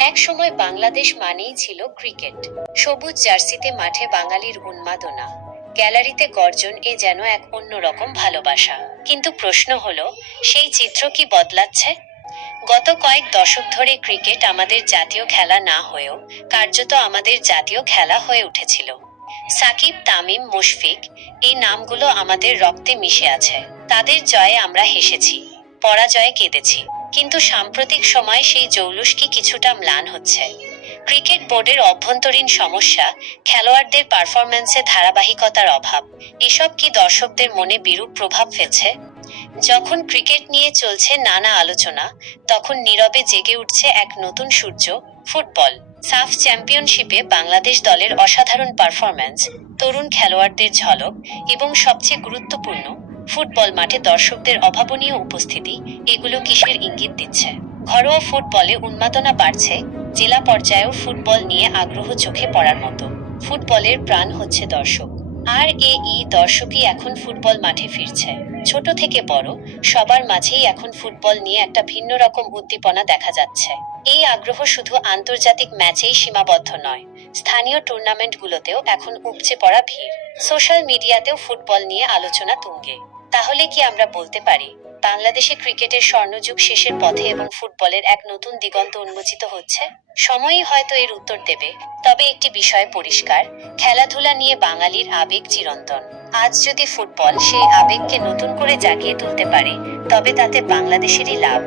এক সময় বাংলাদেশ মানেই ছিল ক্রিকেট। সবুজ জার্সিতে মাঠে বাঙালির উন্মাদনা, গ্যালারিতে গর্জন, এ যেন এক অন্যরকম ভালোবাসা। কিন্তু প্রশ্ন হলো, সেই চিত্র কি বদলাচ্ছে? গত কয়েক দশক ধরে ক্রিকেট আমাদের জাতীয় খেলা না হয়েও কার্যত আমাদের জাতীয় খেলা হয়ে উঠেছিল। সাকিব, তামিম, মুশফিক, এই নামগুলো আমাদের রক্তে মিশে আছে। তাদের জয়ে আমরা হেসেছি, পরাজয়ে কেঁদেছি। কিন্তু সাম্প্রতিক সময়ে সেই জৌলুস কি কিছুটা ম্লান হচ্ছে? ক্রিকেট বোর্ডের অভ্যন্তরীণ সমস্যা, খেলোয়াড়দের পারফরম্যান্সে ধারাবাহিকতার অভাব, এসব কি দর্শকদের মনে বিরূপ প্রভাব ফেলছে? যখন ক্রিকেট নিয়ে চলছে নানা আলোচনা, তখন নীরবে জেগে উঠছে এক নতুন সূর্য, ফুটবল। সাফ চ্যাম্পিয়নশিপে বাংলাদেশ দলের অসাধারণ পারফরম্যান্স, তরুণ খেলোয়াড়দের ঝলক এবং সবচেয়ে গুরুত্বপূর্ণ, ফুটবল মাঠে দর্শকদের অভাবনীয় উপস্থিতি, এগুলো কিসের ইঙ্গিত দিচ্ছে? ঘরোয়া ফুটবলে উন্মাদনা বাড়ছে, জেলা পর্যায়েও ফুটবল নিয়ে আগ্রহ চোখে পড়ার মতো। ফুটবলের প্রাণ হচ্ছে দর্শক। আর এই দর্শকই এখন ফুটবল মাঠে ফিরছে। ছোট থেকে বড়, সবার মাঝেই এখন ফুটবল নিয়ে একটা ভিন্ন রকম উদ্দীপনা দেখা যাচ্ছে। এই আগ্রহ শুধু আন্তর্জাতিক ম্যাচেই সীমাবদ্ধ নয়, স্থানীয় টুর্নামেন্টগুলোতেও এখন উপচে পড়া ভিড়। সোশ্যাল মিডিয়াতেও ফুটবল নিয়ে আলোচনা তুঙ্গে। তাহলে কি আমরা বলতে পারি, বাংলাদেশে ক্রিকেটের স্বর্ণযুগ শেষের পথে এবং ফুটবলের এক নতুন দিগন্ত উন্মোচিত হচ্ছে? সময়ই হয়তো এর উত্তর দেবে। তবে একটি বিষয় পরিষ্কার, খেলাধুলা নিয়ে বাঙালির আবেগ চিরন্তন। আজ যদি ফুটবল সেই আবেগকে নতুন করে জাগিয়ে তুলতে পারে, তবে তাতে বাংলাদেশেরই লাভ।